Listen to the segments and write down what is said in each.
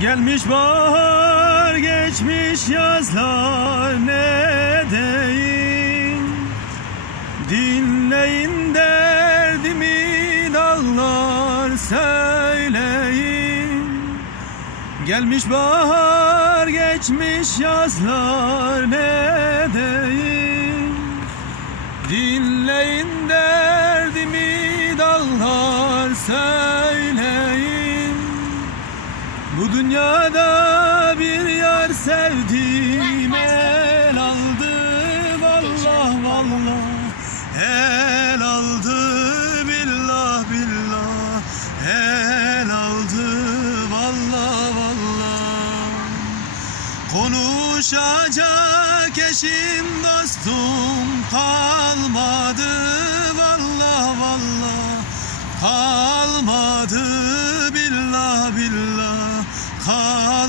Gelmiş bahar geçmiş yazlar ne deyin Dinleyin derdimi dağlar söyleyin. Gelmiş bahar geçmiş yazlar ne deyin Dinleyin derdimi dağlar söyleyin Bu dünyada bir yar sevdim el aldı vallah vallah. El aldı billah billah. El aldı vallah vallah. Konuşacak eşim dostum kalmadı vallah vallah. Kalmadı billah billah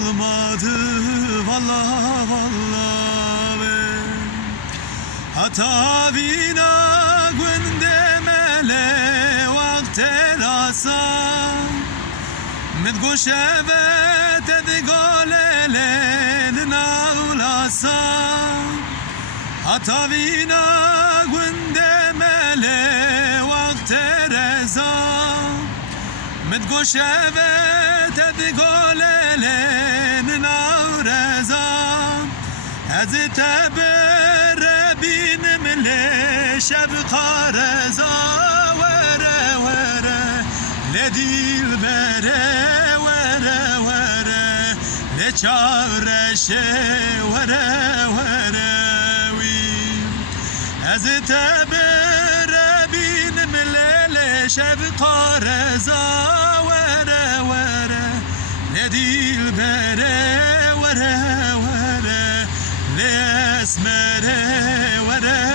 kalmadı vallah vallah be. Hata vina gündemele vakterasa Med goşevet edgolelen avlasa Hata vina gündemele vaktereza Med goşevet edgolelen Ez tebere binim le şeb kareza Vere vere. Le dilbere Vere vere. Le çavreşe Vere vere. Vi Ez tebere binim le le şeb kareza Vere Christmas Day, what day?